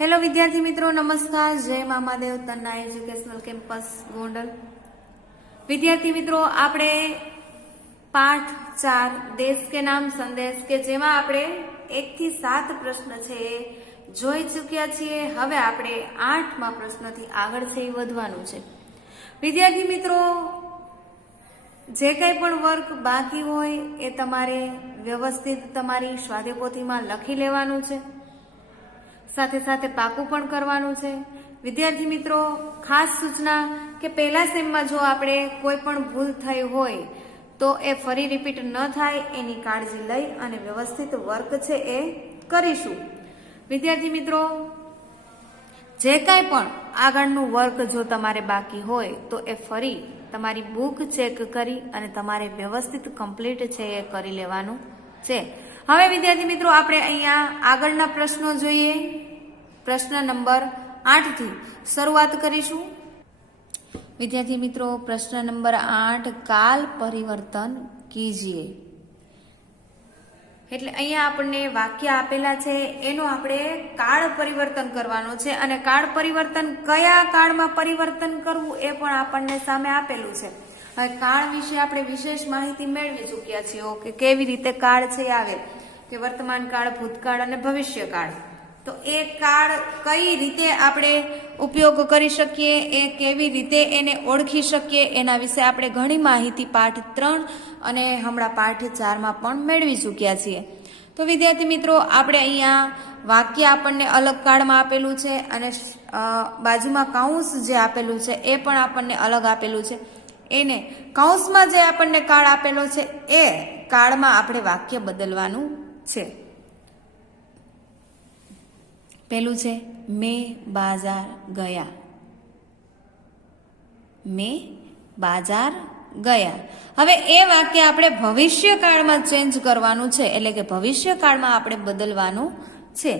Hello વિદ્યાર્થી મિત્રો, નમસ્કાર. જય મામાદેવ તન્ના એજ્યુકેશનલ કેમ્પસ ગોંડલ. વિદ્યાર્થી મિત્રો, આપણે પાઠ 4 દેશ કે નામ સંદેશ કે જેમાં આપણે 1 થી 7 પ્રશ્ન છે એ જોઈ ચૂક્યા છીએ. હવે આપણે 8મા પ્રશ્નથી આગળ છે એ વધવાનું છે. વિદ્યાર્થી મિત્રો, જે કંઈ પણ વર્ક બાકી હોય એ તમારે વ્યવસ્થિત તમારી સ્વાધ્યાયપોથીમાં લખી લેવાનું છે, સાથે સાથે પાકું પણ કરવાનું છે. વિદ્યાર્થી મિત્રો, ખાસ સૂચના કે પહેલા સેમમાં જો આપણે કોઈ પણ ભૂલ થઈ હોય તો એ ફરી રિપીટ ન થાય એની કાળજી લઈ અને વ્યવસ્થિત વર્ક છે એ કરીશું. વિદ્યાર્થી મિત્રો, જે કાંઈ પણ આગળનું વર્ક જો તમારે બાકી હોય તો એ ફરી તમારી બુક ચેક કરી અને તમારે વ્યવસ્થિત કમ્પ્લીટ છે એ કરી લેવાનું છે. હવે વિદ્યાર્થી મિત્રો, આપણે અહીંયા આગળના પ્રશ્નો જોઈએ. પ્રશ્ન નંબર 8 થી શરૂઆત કરીશું. વિદ્યાર્થી મિત્રો, પ્રશ્ન નંબર 8, કાલ પરિવર્તન કીજીએ. એટલે અહીંયા આપણને વાક્ય આપેલા છે એનો આપણે કાળ પરિવર્તન કરવાનો છે અને કાળ પરિવર્તન કયા કાળમાં પરિવર્તન કરવું એ પણ આપણને સામે આપેલું છે. હવે કાળ વિશે આપણે વિશેષ માહિતી મેળવી ચૂક્યા છીએ કે કેવી રીતે કાળ છે આવે, કે વર્તમાન કાળ, ભૂતકાળ અને ભવિષ્ય કાળ. તો એ કાળ કઈ રીતે આપણે ઉપયોગ કરી શકીએ, એ કેવી રીતે એને ઓળખી શકીએ, એના વિશે આપણે ઘણી માહિતી પાઠ 3 અને હમણાં પાઠ 4માં પણ મેળવી ચૂક્યા છીએ. તો વિદ્યાર્થી મિત્રો, આપણે અહીંયા વાક્ય આપણને અલગ કાળમાં આપેલું છે અને બાજુમાં કૌંસ જે આપેલું છે એ પણ આપણને અલગ આપેલું છે. એને કૌંસમાં જે આપણને કાળ આપેલો છે એ કાળમાં આપણે વાક્ય બદલવાનું છે. પેલું છે મેં બાજાર ગયા. મેં બાજાર ગયા. હવે એ વાક્ય આપણે ભવિષ્ય કાળમાં ચેન્જ કરવાનું છે, એટલે કે ભવિષ્ય કાળમાં આપણે બદલવાનું છે.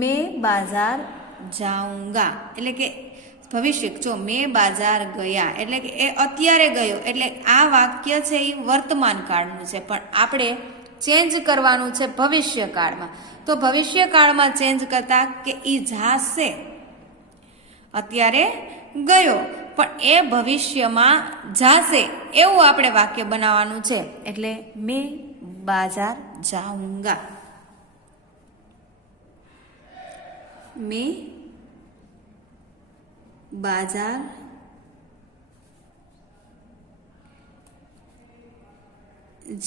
મેં બાજાર જાઉંગા એટલે કે ભવિષ્ય. જો મેં બાજાર ગયા એટલે કે એ અત્યારે ગયો, એટલે આ વાક્ય છે એ વર્તમાન કાળનું છે, પણ આપણે ચેન્જ કરવાનું છે ભવિષ્ય કાળમાં. તો ભવિષ્ય કાળમાં ચેન્જ કરતા કે ઈ જાશે, અત્યારે ગયો પણ એ ભવિષ્યમાં જાશે એવું આપણે વાક્ય બનાવવાનું છે. એટલે મેં બાજાર જાઉંગા. મેં બાજાર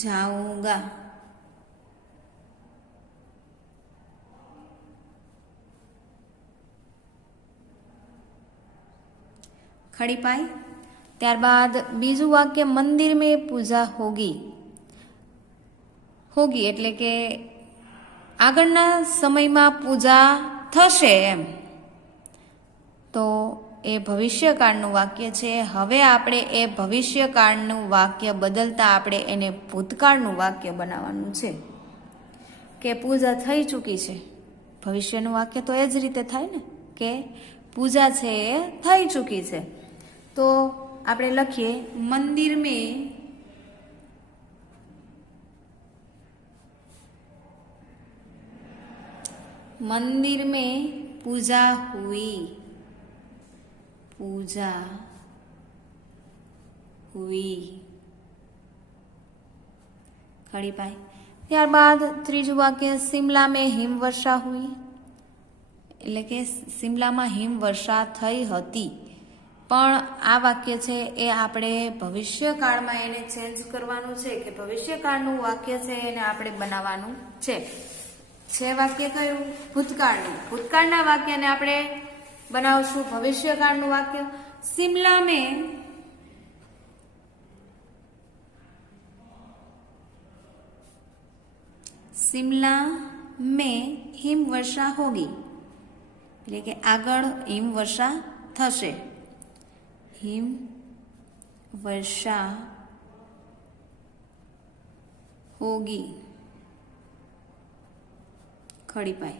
જાઉંગા. खड़ी पाई. ત્યારબાદ બીજું વાક્ય મંદિર में पूजा होगी. હોગી એટલે કે આગળના સમયમાં પૂજા થશે એમ. તો એ ભવિષ્યકાળનું વાક્ય છે. હવે આપણે એ ભવિષ્યકાળનું વાક્ય બદલતા આપણે એને ભૂતકાળનું વાક્ય બનાવવાનું છે કે પૂજા થઈ ચૂકી છે. ભવિષ્યનું વાક્ય તો એ જ રીતે થાય ને કે પૂજા છે એ થઈ ચૂકી છે. તો આપણે લખીએ મંદિર में पूजा हुई. पूजा हुई. खड़ी पाई. ત્યારબાદ ત્રીજું વાક્ય શિમલા में हिमवर्षा हुई એટલે કે શિમલામાં હિમવર્ષા થઈ હતી. પણ આ વાક્ય છે એ આપણે ભવિષ્યકાળમાં એને ચેન્જ કરવાનું છે કે ભવિષ્યકાળનું વાક્ય છે એને આપણે બનાવવાનું છે. વાક્ય કયું? ભૂતકાળનું. ભૂતકાળના વાક્યને આપણે બનાવશું ભવિષ્યકાળનું વાક્ય. શિમલા में हिमवर्षा होगी એટલે કે આગળ હિમવર્ષા થશે. हिमवर्षा होगी. खड़ी पाई.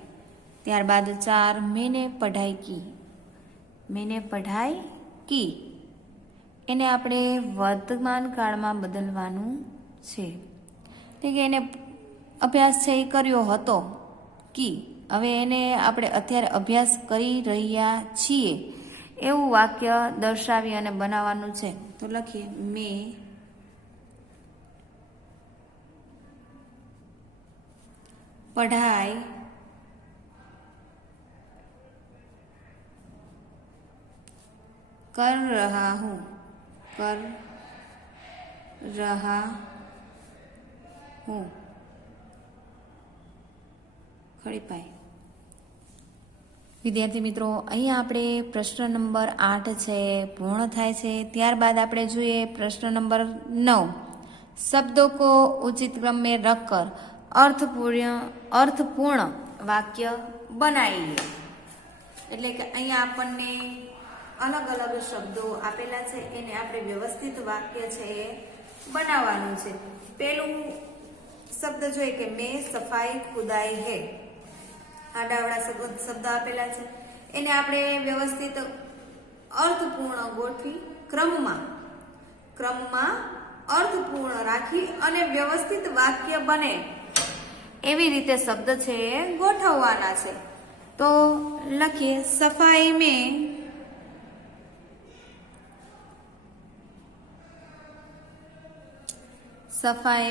ત્યારબાદ 4 मैंने पढ़ाई की. मैंने पढ़ाई की એને આપણે વર્તમાન કાળમાં બદલવાનું છે. એટલે કે એને અભ્યાસ છે એ કર્યો હતો. કી હવે એને આપણે અત્યારે અભ્યાસ કરી રહ્યા છીએ એવું વાક્ય દર્શાવી અને બનાવવાનું છે. તો લખીએ મેં पढ़ाई कर रहा हूँ खड़ी पाई. વિદ્યાર્થી મિત્રો, અહીંયા આપણે પ્રશ્ન નંબર 8 છે પૂર્ણ થાય છે. ત્યારબાદ આપણે જોઈએ પ્રશ્ન નંબર 9. શબ્દો કો ઉચિત क्रम में रखकर અર્થપૂર્ણ વાક્ય બનાવીએ. એટલે કે અહીંયા આપણને અલગ અલગ શબ્દો આપેલા છે, એને આપણે વ્યવસ્થિત વાક્ય છે એ બનાવવાનું છે. પેલું શબ્દ જોઈએ કે મેં સફાઈ ખુદાઈ હે. આડાવડા શબ્દ આપેલા છે, એને આપણે વ્યવસ્થિત અર્થપૂર્ણ ગોઠવી ક્રમમાં અર્થપૂર્ણ રાખી અને વ્યવસ્થિત વાક્ય બને એવી રીતે શબ્દ છે એ ગોઠવવાના છે. તો લખીએ સફાઈ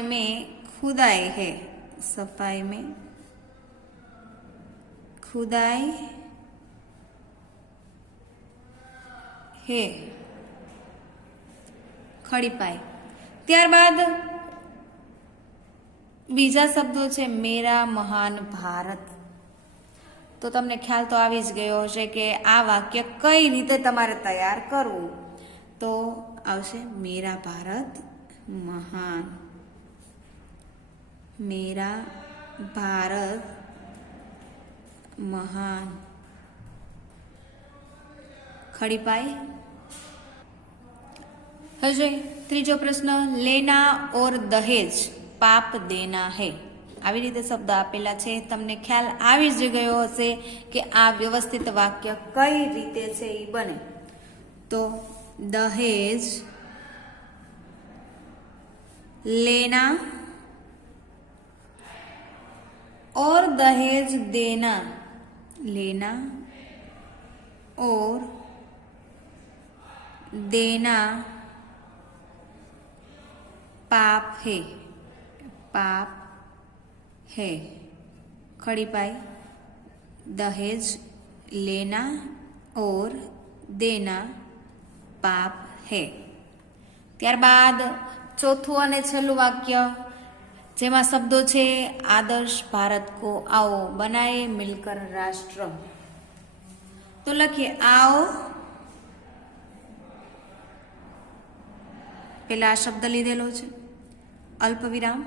में खुदाई है. सफाई में खुदाई है. ખડી પાઈ. ત્યારબાદ બીજા શબ્દો છે મેરા મહાન ભારત. તો તમને ખ્યાલ તો આવી જ ગયો હશે કે આ વાક્ય કઈ રીતે તમારે તૈયાર કરવું. તો આવશે મેરા ભારત મહાન. મેરા ભારત મહાન. ખડી પાઈ. હશે ત્રીજો પ્રશ્ન લેના ઓર દહેજ પાપ દેના હે. આવી રીતે શબ્દ આપેલા છે. તમને ખ્યાલ આવી જ ગયો હશે કે આ વ્યવસ્થિત વાક્ય કઈ રીતે છે એ બને. તો દહેજ લેના और दहेज देना. लेना और देना पाप है. पाप है. खड़ी पाई. दहेज लेना और देना पाप है. ત્યારબાદ ચોથું અને છેલ્લું વાક્ય જેમાં શબ્દો છે આદર્શ ભારત કો आओ बनाए मिलकर राष्ट्र. તો લખીએ आओ. પેલા આ શબ્દ લીધેલો છે અલ્પ વિરામ.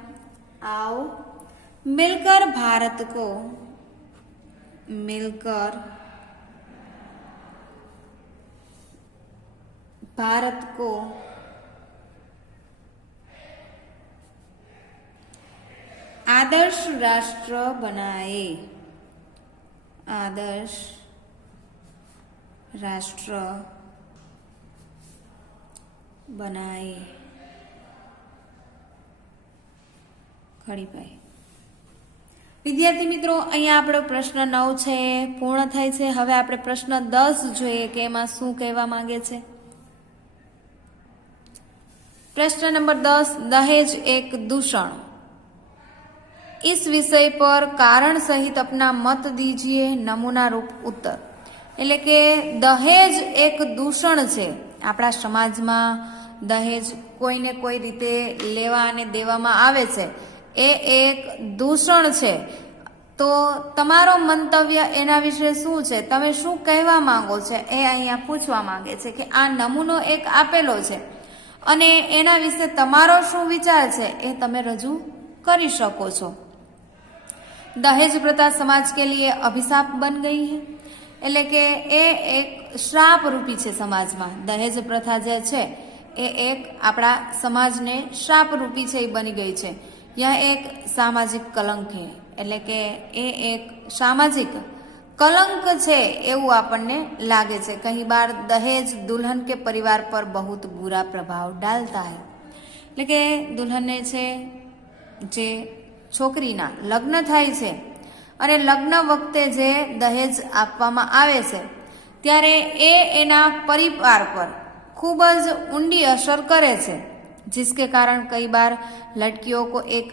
आओ मिलकर भारत को आदर्श राष्ट्र बनाए. आदर्श राष्ट्र बनाए. ખડી પાઈ. વિદ્યાર્થી મિત્રો, અહીંયા આપણો પ્રશ્ન 9 છે પૂર્ણ થાય છે. હવે આપણે પ્રશ્ન 10 જોઈએ કે એમાં શું કહેવા માંગે છે. प्रश्न नंबर 10. दहेज एक दूषण. इस विषय पर कारण सहित अपना मत दीजिए. नमूना रूप उत्तर. એટલે કે દહેજ એક દૂષણ છે. આપણા સમાજમાં દહેજ કોઈને કોઈ રીતે લેવા અને દેવામાં આવે છે, એ એક દૂષણ છે. તો તમારો મંતવ્ય એના વિશે શું છે, તમે શું કહેવા માંગો છો એ અહીંયા પૂછવા માંગે છે કે આ નમૂનો એક આપેલો છે અને એના વિશે તમારો શું વિચાર છે એ તમે રજૂ કરી શકો છો. दहेज प्रथा समाज के लिए अभिशाप बन गई है. એટલે કે એ એક શ્રાપ રૂપી છે સમાજમાં. દહેજ પ્રથા જે છે એ એક આપણા સમાજને શ્રાપ રૂપી છે એ બની ગઈ છે. यह एक सामाजिक कलंक है. એટલે કે એ એક સામાજિક કલંક છે એવું આપણને લાગે છે. कहीं बार दहेज दुल्हन के परिवार पर बहुत बुरा प्रभाव डालता है. એટલે કે દુલ્હનને છે જે છોકરીના લગ્ન થાય છે અને લગ્ન વખતે જે દહેજ આપવામાં આવે છે ત્યારે એ એના પરિવાર પર खूब જ ઊંડી અસર કરે છે, जिसके कारण कई बार लड़कियों को एक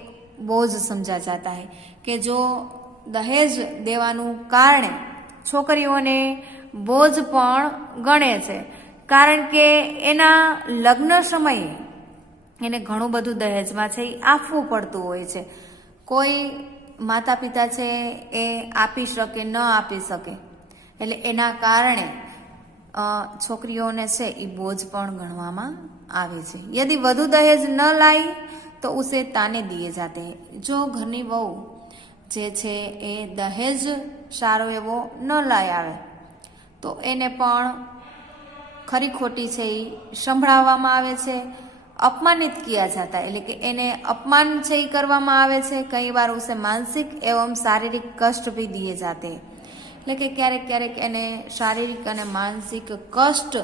बोझ समझा जाता है कि जो दहेज देवानु कारण छोकरीओने बोझ पण गणे छे, कारण के एना लग्न समये એને ઘણું બધું દહેજમાં છે એ આપવું પડતું હોય છે. કોઈ માતા પિતા છે એ આપી શકે ન આપી શકે, એટલે એના કારણે છોકરીઓને છે એ બોझ પણ ગણવામાં આવે છે. यदि વધુ દહેજ ન लाई તો ઉસે તાને દિए जाते हैं. જો ઘરની વહુ જે છે એ દહેજ સારો એવો ન લાઈ આવે તો એને પણ ખરી ખોટી છે એ સંભળાવવામાં આવે છે, अपमानित किया जाता है, એટલે કે એને अपमान છે એ કરવામાં આવે છે. कई बार उसे मानसिक एवं शारीरिक कष्ट भी दिए जाते हैं, એટલે કે ક્યારેક ક્યારેક એને શારીરિક અને માનસિક કષ્ટ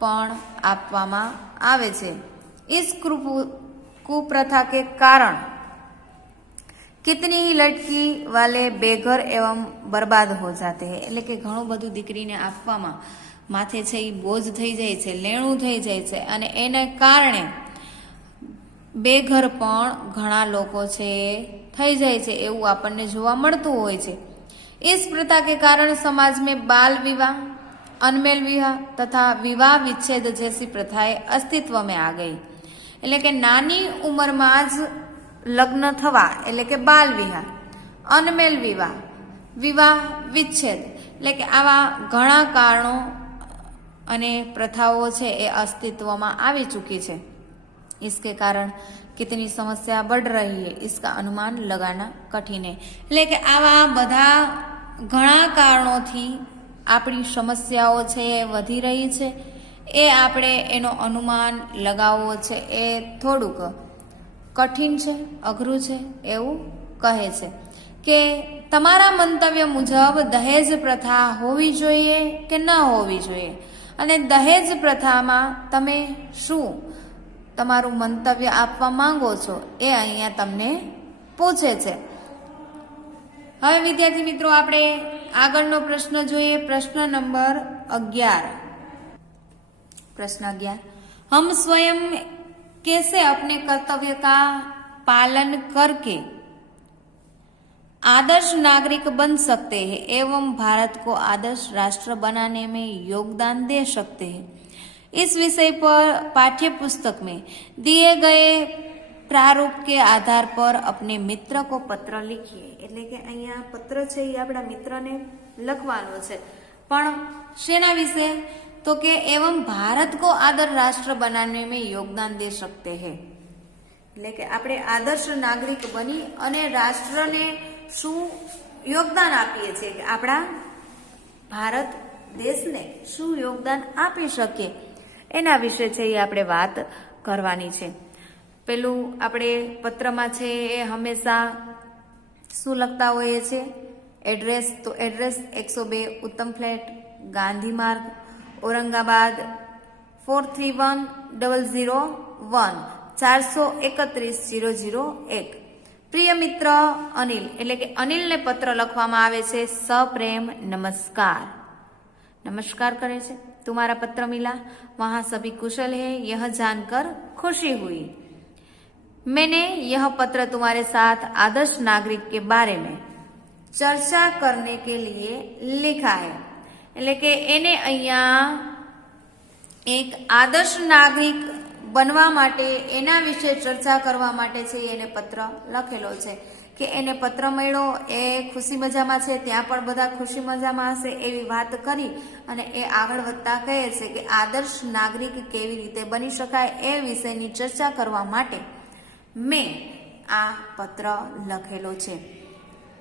પણ આપવામાં આવે છે. इस कुप्रथा के कारण कितनी ही लड़की वाले बेघर एवं बर्बाद हो जाते हैं, એટલે કે ઘણું બધું દીકરીને આપવામાં માથે છે એ બોજ થઈ જાય છે, લેણું થઈ જાય છે, અને એને કારણે બેઘર પણ ઘણા લોકો છે થઈ જાય છે એવું આપણને જોવા મળતું હોય છે. इस प्रथा के कारण समाज में बाल विवाह, अनमेल विवाह तथा विवाह विच्छेद जैसी प्रथाएं अस्तित्व में आ गई. એટલે કે નાની ઉંમરમાં જ લગ્ન થવા એટલે કે બાલ વિવાહ, અનમેલ વિવાહ, વિવાહ વિચ્છેદ, એટલે કે આવા ઘણા કારણો અને પ્રથાઓ છે એ અસ્તિત્વમાં આવી ચૂકી છે. इसके कारण कितनी समस्या बढ़ रही है इसका अनुमान लगाना कठिन है. એટલે કે આવા બધા ઘણા કારણોથી આપણી સમસ્યાઓ છે એ વધી રહી છે, એ આપણે એનો અનુમાન લગાવવો છે એ થોડુંક કઠિન છે, અઘરું છે એવું કહે છે. કે તમારા મંતવ્ય મુજબ દહેજ પ્રથા હોવી જોઈએ કે ન હોવી જોઈએ, અને દહેજ પ્રથામાં તમે શું તમારું મંતવ્ય આપવા માંગો છો એ અહીંયા તમને પૂછે છે. હવે વિદ્યાર્થી મિત્રો આપણે આગળનો પ્રશ્ન જોઈએ. પ્રશ્ન નંબર 11. प्रश्न 11. हम स्वयं कैसे अपने कर्तव्य का पालन करके आदर्श नागरिक बन सकते हैं एवं भारत को आदर्श राष्ट्र बनाने में योगदान दे सकते हैं, इस विषय पर पाठ्य पुस्तक में दिए गए प्रारूप के आधार पर अपने मित्र को पत्र लिखिए. એટલે કે અહીંયા પત્ર છે એ આપણા મિત્રને લખવાનો છે, પણ શેના વિશે? तो કે एवं भारत को आदर्श राष्ट्र बनाने में योगदान दे सकते हैं, એટલે કે આપણે આદર્શ નાગરિક બની અને રાષ્ટ્રને શું યોગદાન આપીએ છીએ, કે આપણા ભારત દેશને શું યોગદાન આપી શકીએ એના વિશે છે એ આપણે વાત કરવાની છે. પેલું આપણે પત્રમાં છે એ હંમેશા શું લખતા હોઈએ છે? એડ્રેસ. તો એડ્રેસ 102 ઉત્તમ ફ્લેટ, ગાંધી માર્ગ, औरंगाबाद 431001 431 001. प्रिय मित्र अनिल, એટલે કે અનિલને પત્ર લખવામાં આવે છે. સપ્રેમ नमस्कार, नमस्कार करे છે. तुम्हारा पत्र मिला, वहां सभी कुशल है, यह जानकर खुशी हुई. मैंने यह पत्र तुम्हारे साथ आदर्श नागरिक के बारे में चर्चा करने के लिए लिखा है. એટલે કે એને અહીંયા એક આદર્શ નાગરિક બનવા માટે એના વિશે ચર્ચા કરવા માટે છે એને પત્ર લખેલો છે. કે એને પત્ર મળ્યો, એ ખુશી મજામાં છે, ત્યાં પણ બધા ખુશી મજામાં હશે એવી વાત કરી અને એ આગળ વધતા કહે છે કે આદર્શ નાગરિક કેવી રીતે બની શકાય એ વિષયની ચર્ચા કરવા માટે મેં આ પત્ર લખેલો છે.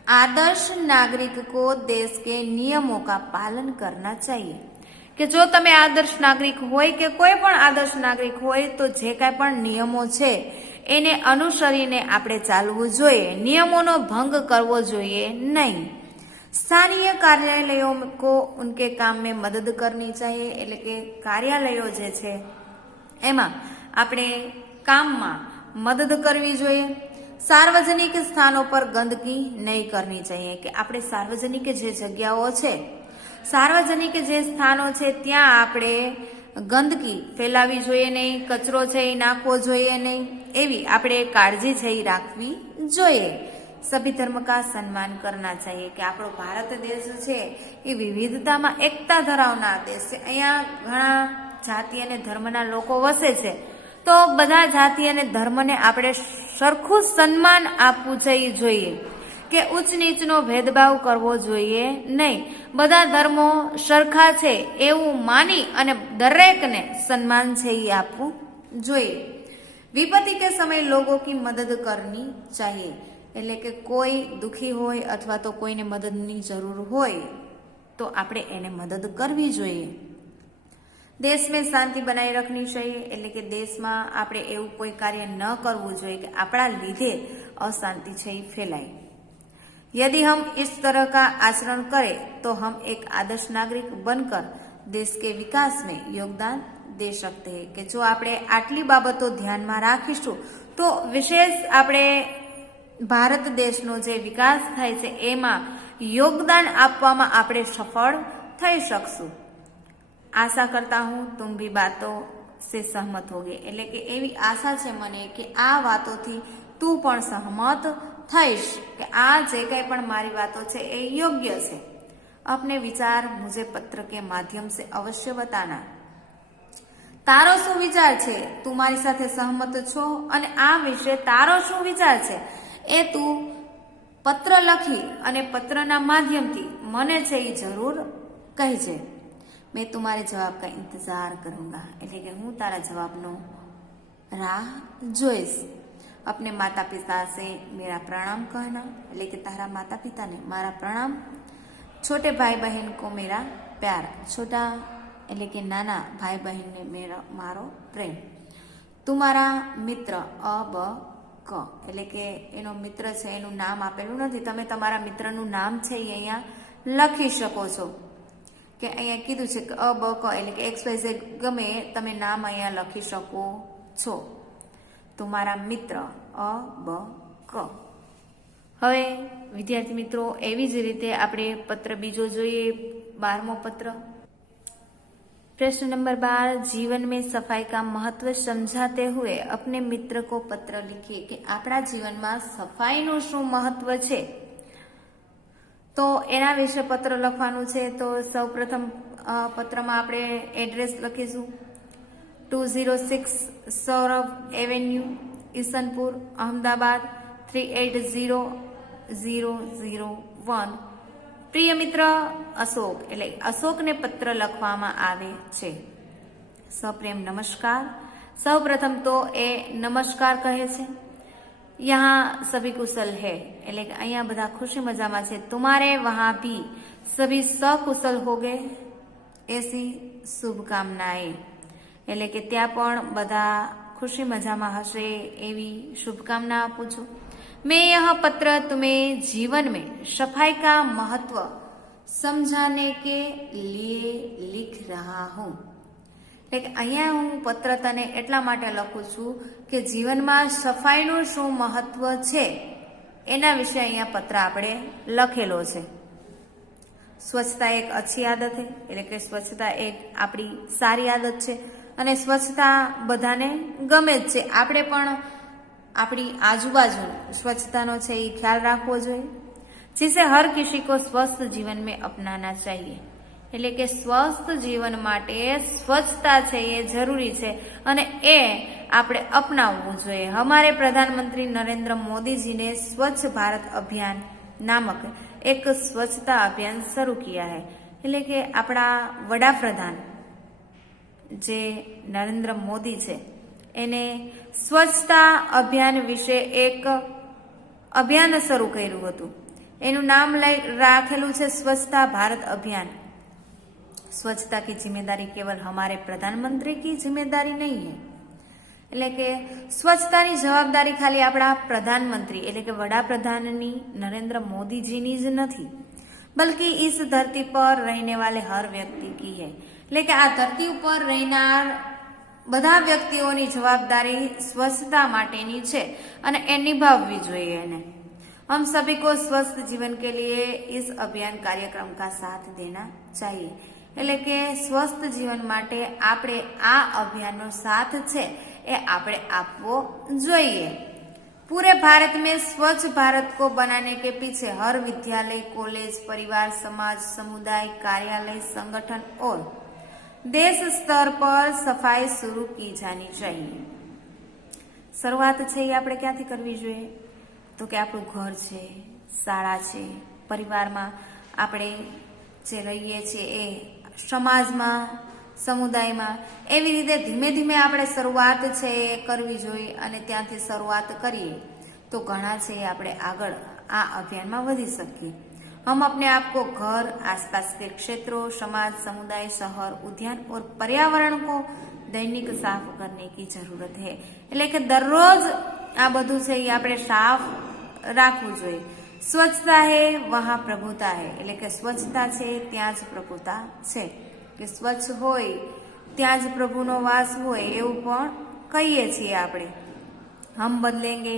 आदर्श नागरिक को देश के नियमों का पालन करना चाहिए. કે જો તમે આદર્શ નાગરિક હોય કે કોઈ પણ આદર્શ નાગરિક હોય તો જે કાંઈ પણ નિયમો છે એને અનુસરીને આપણે ચાલવું જોઈએ, નિયમોનો ભંગ કરવો જોઈએ નહીં. स्थानीय कार्यालयों को उनके काम में मदद करनी चाहिए. એટલે કે કાર્યાલયો જે છે એમાં આપણે કામમાં મદદ કરવી જોઈએ. सार्वजनिक स्थानों पर गंदगी नहीं करनी चाहिए कि આપણે સાર્વજનિક જે જગ્યાઓ છે, સાર્વજનિક જે સ્થાનો છે ત્યાં આપણે ગંદકી ફેલાવી જોઈએ નહીં, કચરો છે એ નાખવો જોઈએ નહીં, એવી આપણે કાળજી છે એ રાખવી જોઈએ। સભી ધર્મ કા સન્માન કરના ચાહીએ કે આપણો ભારત દેશ છે એ વિવિધતામાં એકતા ધરાવનાર દેશ છે। અહીંયા ઘણા જાતિ અને ધર્મના લોકો વસે છે, તો બધા જાતિ અને ધર્મને આપણે સરખું સન્માન આપવું જોઈએ કે ઉચ્ચ નીચનો ભેદભાવ કરવો જોઈએ નહીં। બધા ધર્મો સરખા છે એવું માની અને દરેકને સન્માન છે એ આપવું જોઈએ। વિપત્તિ કે સમય લોકો કી મદદ કરની ચાહીએ એટલે કે કોઈ દુખી હોય અથવા તો કોઈને મદદની જરૂર હોય તો આપણે એને મદદ કરવી જોઈએ। देश में शांति बनाए रखनी चाहिए એટલે કે દેશમાં આપણે એવું કોઈ કાર્ય ન કરવું જોઈએ કે આપણા લીધે અશાંતિ છે એ ફેલાય। यदि हम इस तरह का आचरण करें तो हम एक आदर्श नागरिक बनकर देश के विकास में योगदान दे सकते हैं કે જો આપણે આટલી બાબતો ધ્યાનમાં રાખીશું તો વિશેષ આપણે ભારત દેશનો જે વિકાસ થાય છે એમાં યોગદાન આપવામાં આપણે સફળ થઈ શકશું। आशा करता हूँ तुम भी बातों से सहमत होगे એટલે કે એવી આશા છે મને કે આ વાતોથી તું પણ સહમત થઈશ કે આ જે કંઈ પણ મારી વાતો છે એ યોગ્ય છે। अपने विचार मुझे पत्र के माध्यम से अवश्य बताना। તારો શું વિચાર છે, તું મારી સાથે સહમત છો અને આ વિશે તારો શું વિચાર છે એ તું પત્ર લખી અને પત્રના માધ્યમથી મને છે એ જરૂર કહેજે। मैं तुम्हारे जवाब का इंतजार करूंगा એટલે કે હું તારા જવાબનો રાહ જોઈશ। अपने माता पिता से मेरा प्रणाम कहना એટલે કે તારા માતા પિતાને મારા પ્રણામ। छोटे भाई बहन को मेरा प्यार, छोटा એટલે કે નાના ભાઈ બહેનને મારો પ્રેમ। तुम्हारा मित्र अब ક એટલે કે એનો મિત્ર છે એનું નામ આપેલું નથી, તમે તમારા મિત્રનું નામ છે એ અહીંયા લખી શકો છો કે અહીંયા કીધું છે કે અ બ ક એટલે કે XYZ ગમે તમે નામ અહીંયા લખી શકો છો। તમારા મિત્ર અ બ ક। હવે વિદ્યાર્થી મિત્રો એવી જ રીતે આપણે પત્ર બીજો જોઈએ, 12મો પત્ર। प्रश्न नंबर 12, जीवन में सफाई का महत्व समझाते हुए अपने मित्र को पत्र लिखिए કે આપણા જીવનમાં સફાઈનું શું મહત્વ છે તો એના વિશે પત્ર લખવાનું છે। તો સૌપ્રથમ પત્રમાં આપણે એડ્રેસ લખીશું 206 સૌરભ એવેન્યુ, ઈસનપુર, અહમદાબાદ 380001। પ્રિય મિત્ર અશોક એટલે અશોકને પત્ર લખવામાં આવે છે। સપ્રેમ નમસ્કાર, સૌપ્રથમ તો એ નમસ્કાર કહે છે। यहाँ सभी कुशल है એટલે કે અહીંયા બધા ખુશી મજામાં છે। तुम्हारे वहां भी सभी सकुशल हो गए ऐसी शुभकामनाएं એટલે કે ત્યાં પણ બધા ખુશી મજામાં હશે એવી શુભકામના આપું છું। मैं यह पत्र तुम्हें जीवन में सफाई का महत्व समझाने के लिए लिख रहा हूँ એટલે કે અહીંયા હું પત્ર તને એટલા માટે લખું છું કે જીવનમાં સફાઈનું શું મહત્વ છે એના વિશે અહીંયા પત્ર આપણે લખેલો છે। સ્વચ્છતા એક अच्छी आदत है એટલે કે સ્વચ્છતા એક આપણી સારી આદત છે અને સ્વચ્છતા બધાને ગમે જ છે। આપણે પણ આપણી આજુબાજુ સ્વચ્છતાનો છે એ ખ્યાલ રાખવો જોઈએ। जिसे हर किसी को स्वस्थ जीवन में अपनाना चाहिए એટલે કે સ્વસ્થ જીવન માટે સ્વચ્છતા છે એ જરૂરી છે અને એ આપણે અપનાવવું જોઈએ। हमारे प्रधानमंत्री नरेंद्र मोदी जी ने स्वच्छ भारत अभियान नामक एक स्वच्छता अभियान शुरू किया है એટલે કે આપણા વડાપ્રધાન જે નરેન્દ્ર મોદી છે એને સ્વચ્છતા અભિયાન વિશે એક અભિયાન શરૂ કર્યું હતું। એનું નામ રાખેલું છે स्वच्छता भारत अभियान। स्वच्छता की जिम्मेदारी केवल हमारे प्रधानमंत्री की जिम्मेदारी नहीं है એટલે કે સ્વચ્છતાની જવાબદારી ખાલી આપણા પ્રધાનમંત્રી એટલે કે વડાપ્રધાનની નરેન્દ્ર મોદીજીની જ નથી, બલ્कि इस धरती पर रहने वाले हर व्यक्ति की है એટલે કે આ ધરતી ઉપર રહેનાર બધા વ્યક્તિઓની જવાबदारी સ્વચ્છતા માટેની છે અને એ નિભાવવી જોઈએ એને। हम सभी को स्वस्थ जीवन के लिए इस अभियान कार्यक्रम का साथ देना चाहिए। એટલે કે સ્વસ્થ જીવન માટે આપણે આ અભિયાનનો સાથ છે એ આપણે આપવો જોઈએ। पूरे भारत में स्वच्छ भारत को बनाने के पीछे हर विद्यालय, कॉलेज, परिवार, समाज, समुदाय, कार्यालय, संगठन और देश स्तर पर सफाई शुरू की जानी चाहिए। શરૂઆત છે એ આપણે ક્યાંથી કરવી જોઈએ? તો કે આપણું ઘર છે, શાળા છે, પરિવારમાં આપણે જે રહીએ છીએ એ સમાજમાં, સમુદાયમાં, એવી રીતે ધીમે ધીમે આપણે શરૂઆત છે એ કરવી જોઈએ અને ત્યાંથી શરૂઆત કરીએ તો ઘણા છે એ આપણે આગળ આ અભિયાનમાં વધી શકીએ। हम अपने आप को घर, आसपास के क्षेत्रों, समाज, समुदाय, शहर, उद्यान और पर्यावरण को दैनिक साफ करने की जरूरत है। એટલે કે દરરોજ આ બધું છે એ આપણે સાફ રાખવું જોઈએ। સ્વચ્છતા હે વહાં પ્રભુતા હે, એટલે કે સ્વચ્છતા છે ત્યાં જ પ્રભુતા છે, કે સ્વચ્છ હોય ત્યાં જ પ્રભુનો વાસ હોય એવું પણ કહીએ છીએ આપણે। હમ બદલેંગે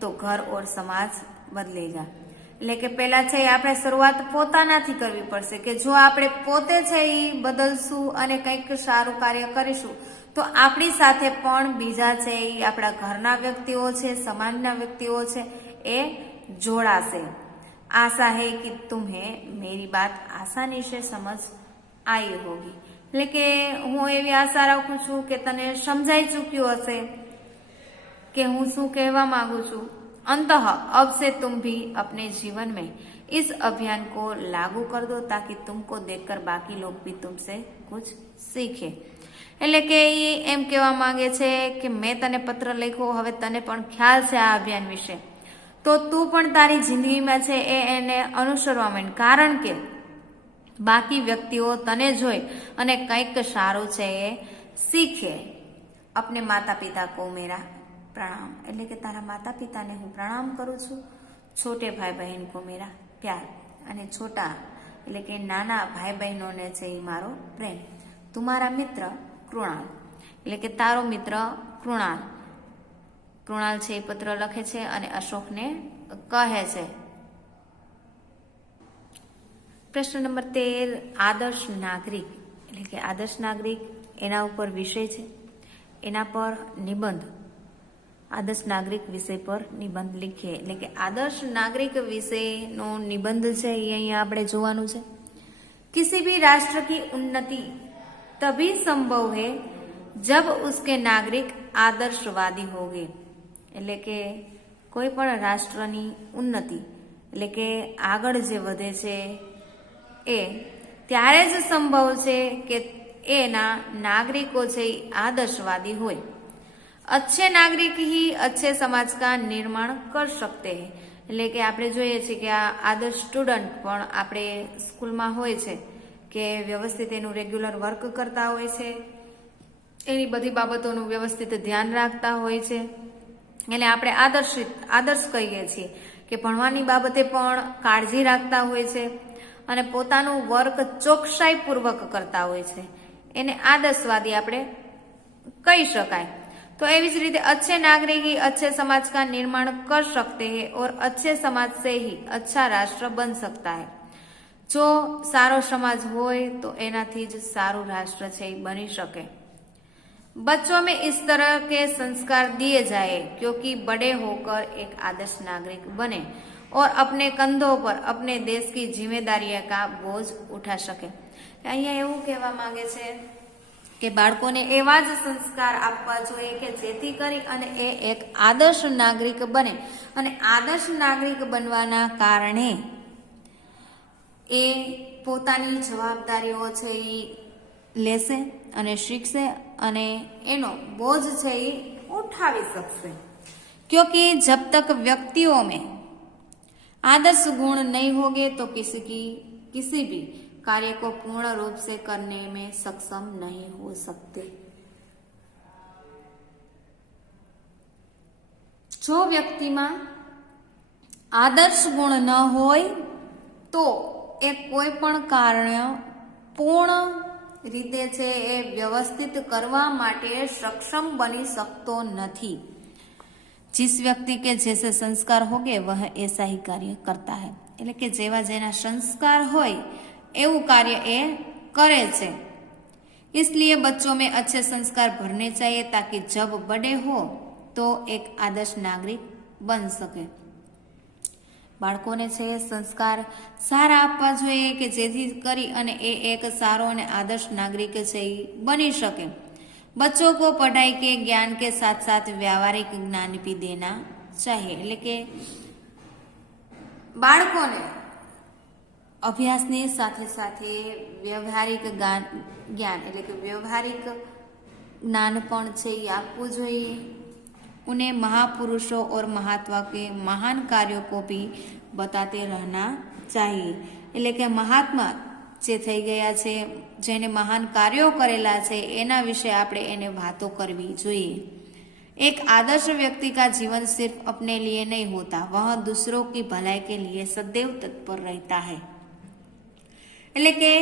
તો ઘર ઓર સમાજ બદલેગા। એટલે કે પહેલા છે આપણે શરૂઆત પોતાનાથી કરવી પડશે, કે જો આપણે પોતે છે એ બદલશું અને કંઈક સારું કાર્ય કરીશું તો આપણી સાથે પણ બીજા છે એ આપણા ઘરના વ્યક્તિઓ છે, સમાજના વ્યક્તિઓ છે એ જોડાશે। आशा है कि तुम्हें मेरी बात आसानी से समझ आई होगी। એટલે કે હું એવી આશા રાખું છું કે તને સમજાઈ ચૂક્યું હશે કે હું શું કહેવા માંગુ છું। अंततः अब से तुम भी अपने जीवन में इस अभियान को लागू कर दो ताकि तुमको देखकर बाकी लोग भी तुमसे कुछ सीखे। એટલે કે એ એમ કહેવા માંગે છે કે મેં તને પત્ર લખ્યો, હવે તને પણ ખ્યાલ છે આ અભિયાન વિશે, તો તું પણ તારી જિંદગીમાં છે એ એને અનુસરવા માંડ, કારણ કે બાકી વ્યક્તિઓ તને જોઈ અને કંઈક સારું છે એ શીખે। अपने माता पिता को मेरा प्रणाम, એટલે કે તારા માતા પિતાને હું પ્રણામ કરું છું। छोटे भाई बहन को मेरा प्यार, અને છોટા એટલે કે નાના ભાઈ બહેનોને છે એ મારો પ્રેમ। तुम्हारा मित्र કૃણાલ, એટલે કે તારો મિત્ર કૃણાલ। કૃણાલ છે એ પત્ર લખે છે અને અશોકને કહે છે। પ્રશ્ન નંબર 13, આદર્શ નાગરિક, એટલે કે આદર્શ નાગરિક એના ઉપર વિષય છે, એના પર નિબંધ, આદર્શ નાગરિક વિષય પર નિબંધ લીખીએ। એટલે કે આદર્શ નાગરિક વિષયનો નિબંધ છે એ અહીંયા આપણે જોવાનું છે। किसी भी राष्ट्र की उन्नति तभी संभव है जब उसके नागरिक आदर्शवादी होंगे। એટલે કે કોઈ પણ રાષ્ટ્રની ઉન્નતિ એટલે કે આગળ જે વધે છે એ ત્યારે જ સંભવ છે કે એના નાગરિકો છે એ આદર્શવાદી હોય। अच्छे नागरिक ही अच्छे समाज का निर्माण कर सकते हैं। એટલે કે આપણે જોઈએ છીએ કે આ આદર્શ સ્ટુડન્ટ પણ આપણે સ્કૂલમાં હોય છે કે વ્યવસ્થિત એનું રેગ્યુલર વર્ક કરતા હોય છે, એની બધી બાબતોનું વ્યવસ્થિત ધ્યાન રાખતા હોય છે, એટલે આપણે આદર્શ કહીએ છીએ કે ભણવાની બાબતે પણ કાળજી રાખતા હોય છે અને પોતાનું વર્ક ચોકસાઈપૂર્વક કરતા હોય છે, એને આદર્શવાદી આપણે કહી શકાય। तो एवी ज रीते अच्छे नागरिक ही अच्छे समाज का निर्माण कर सकते हैं और अच्छे समाज से ही अच्छा राष्ट्र बन सकता है। जो सारो समाज होय तो एनाथी ज सारू राष्ट्र छे बनी सके। बच्चों में इस तरह के संस्कार दिए जाए क्योंकि बड़े होकर एक आदर्श नागरिक बने और अपने कंधों पर अपने देश की जिम्मेदारियों का बोझ उठा सके। अहींया एवुं कहेवा मांगे छे કે બાળકોને એવા જ સંસ્કાર આપવા જોઈએ કે જેથી કરી અને એ એક આદર્શ નાગરિક બને અને આદર્શ નાગરિક બનવાના કારણે એ પોતાની જવાબદારીઓ છે એ લેશે અને શીખશે અને એનો બોજ છે એ ઉઠાવી શકશે। क्योंकि जब तक व्यक्तियों में आदर्श गुण नहीं होंगे तो किसी भी कार्य को पूर्ण रूप से करने में सक्षम नहीं हो सकते। जो व्यक्ति में आदर्श गुण न होय तो ए कोई पण कार्य पूर्ण રીતે છે એ વ્યવસ્થિત કરવા માટે સક્ષમ બની શકતો નથી। जिस व्यक्ति के जैसे संस्कार होंगे वह ऐसा ही कार्य करता है, એટલે કે જેવા જેના સંસ્કાર હોય એવું કાર્ય એ કરે છે। इसलिए बच्चों में अच्छे संस्कार भरने चाहिए ताकि जब बड़े हो तो एक आदर्श नागरिक बन सके। બાળકોને છે સંસ્કાર સારા આપવા જોઈએ કે જેથી કરી અને એ એક સારો અને આદર્શ નાગરિક છે એ બની શકે। बच्चों को पढ़ाई के ज्ञान के साथ साथ व्यावहारिक ज्ञान भी देना चाहिए, એટલે કે બાળકોને અભ્યાસની સાથે સાથે વ્યવહારિક જ્ઞાન એટલે કે વ્યવહારિક જ્ઞાન પણ છે એ આપવું જોઈએ। उन्हें महापुरुषों और महात्मा के महान कार्यों को भी बताते रहना चाहिए, એટલે કે મહાત્મા જે થઈ ગયા છે જેને મહાન કાર્યો કરેલા છે એના વિશે આપણે એને વાતો કરવી જોઈએ। एक आदर्श व्यक्ति का जीवन सिर्फ अपने लिए नहीं होता, वह दूसरों की भलाई के लिए सदैव तत्पर रहता है। એટલે કે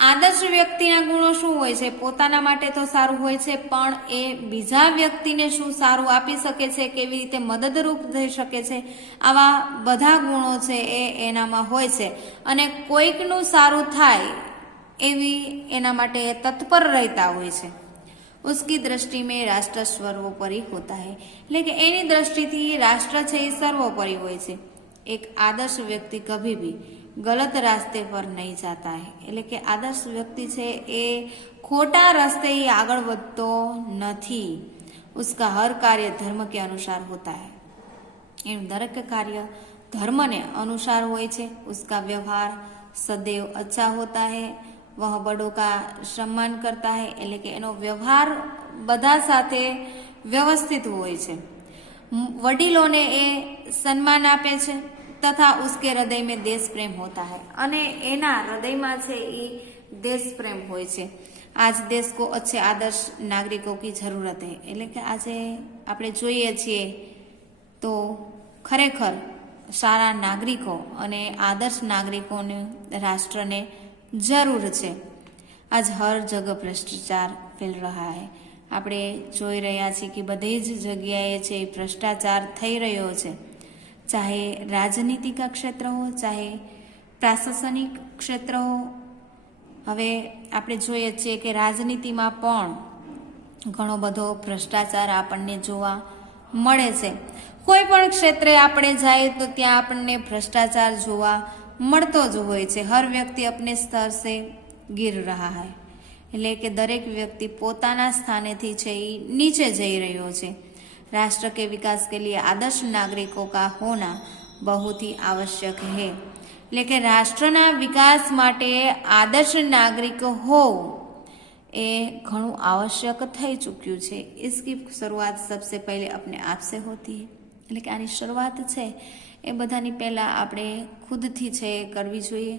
આદર્શ વ્યક્તિના ગુણો શું હોય છે? પોતાના માટે તો સારું હોય છે પણ એ બીજા વ્યક્તિને શું સારું આપી શકે છે, કેવી રીતે મદદરૂપ થઈ શકે છે, આવા બધા ગુણો છે એ એનામાં હોય છે અને કોઈકનું સારું થાય એવી એના માટે તત્પર રહેતા હોય છે। उसकी दृष्टि में राष्ट्र सर्वोपरि होता है, એટલે કે એની દ્રષ્ટિથી રાષ્ટ્ર છે એ સર્વોપરી હોય છે। एक आदर्श व्यक्ति कभी भी गलत रास्ते पर नहीं जाता है, એટલે કે આદર્શ વ્યક્તિ છે એ ખોટા રસ્તે આગળ વધતો નથી। उसका हर कार्य धर्म के अनुसार होता है, એનું દરેક કાર્ય ધર્મને अनुसार હોય છે। उसका व्यवहार सदैव अच्छा होता है, वह बड़ों का सम्मान करता है, એટલે કે એનો વ્યવહાર બધા સાથે વ્યવસ્થિત હોય છે। વડીલોને એ સન્માન આપે છે तथा उसके हृदय में देश प्रेम होता है, અને એના હૃદયમાં છે એ દેશ પ્રેમ હોય છે। आज देश को अच्छे आदर्श नागरिकों की जरूरत है, એટલે કે આજે આપણે જોઈએ છીએ તો ખરેખર સારા નાગરિકો અને આદર્શ નાગરિકોને રાષ્ટ્રને જરૂર છે। आज हर जगह भ्रष्टाचार फैल रहा है, આપણે જોઈ રહ્યા છીએ કે બધી જ જગ્યાએ છે ભ્રષ્ટાચાર થઈ રહ્યો છે। चाहे राजनीति का क्षेत्र हो, चाहे प्रशासनिक क्षेत्र हो। હવે આપણે જોઈએ છીએ કે રાજનીતિમાં પણ ઘણો બધો ભ્રષ્ટાચાર આપણને જોવા મળે છે। કોઈ પણ ક્ષેત્રે આપણે જાય તો ત્યાં આપણને ભ્રષ્ટાચાર જોવા મળતો જ હોય છે। हर व्यक्ति अपने स्तर से गिर रहा है, એટલે કે દરેક વ્યક્તિ પોતાના સ્થાનેથી છે એ નીચે જઈ રહ્યો છે। राष्ट्र के विकास के लिए आदर्श नागरिकों का होना बहुत ही आवश्यक है, એટલે કે રાષ્ટ્રના વિકાસ માટે આદર્શ નાગરિક હોવું એ ઘણું આવશ્યક થઈ ચૂક્યું છે। इसकी शुरुआत सबसे पहले अपने आप से होती है, એટલે કે આની શરૂઆત છે એ બધાની પહેલા આપણે ખુદથી છે કરવી જોઈએ।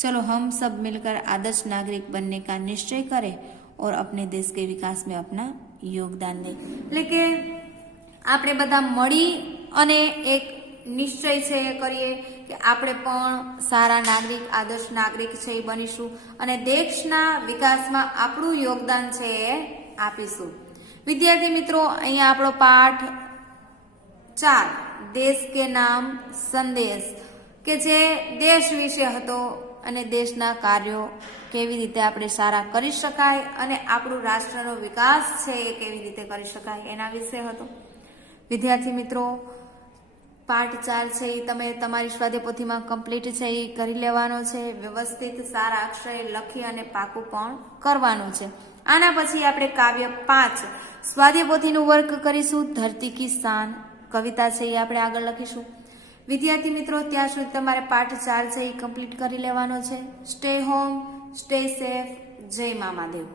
चलो हम सब मिलकर आदर्श नागरिक बनने का निश्चय करें और अपने देश के विकास में अपना योगदान दें, એટલે કે આપણે બધા મળી અને એક નિશ્ચય છે એ કરીએ કે આપણે પણ સારા નાગરિક આદર્શ નાગરિક છે એ બનીશું અને દેશના વિકાસમાં આપણું યોગદાન છે એ આપીશું। વિદ્યાર્થી મિત્રો, અહીંયા આપણો પાઠ 4 દેશ કે નામ સંદેશ કે જે દેશ વિશે હતો અને દેશના કાર્યો કેવી રીતે આપણે સારા કરી શકાય અને આપણું રાષ્ટ્રનો વિકાસ છે એ કેવી રીતે કરી શકાય એના વિશે હતો। વિદ્યાર્થી મિત્રો, પાઠ 4 છે એ તમે તમારી સ્વાધ્યાય પોથીમાં કમ્પ્લીટ છે એ કરી લેવાનો છે। વ્યવસ્થિત સારા અક્ષરે લખી અને પાકું પણ કરવાનું છે। આના પછી આપણે કાવ્ય 5 સ્વાધ્યાય પોથીનું વર્ક કરીશું। ધરતી કી શાન કવિતા છે એ આપણે આગળ લખીશું। વિદ્યાર્થી મિત્રો, ત્યાં સુધી તમારે પાઠ 4 છે એ કમ્પ્લીટ કરી લેવાનો છે। Stay home, stay safe. જય મા મહાદેવ।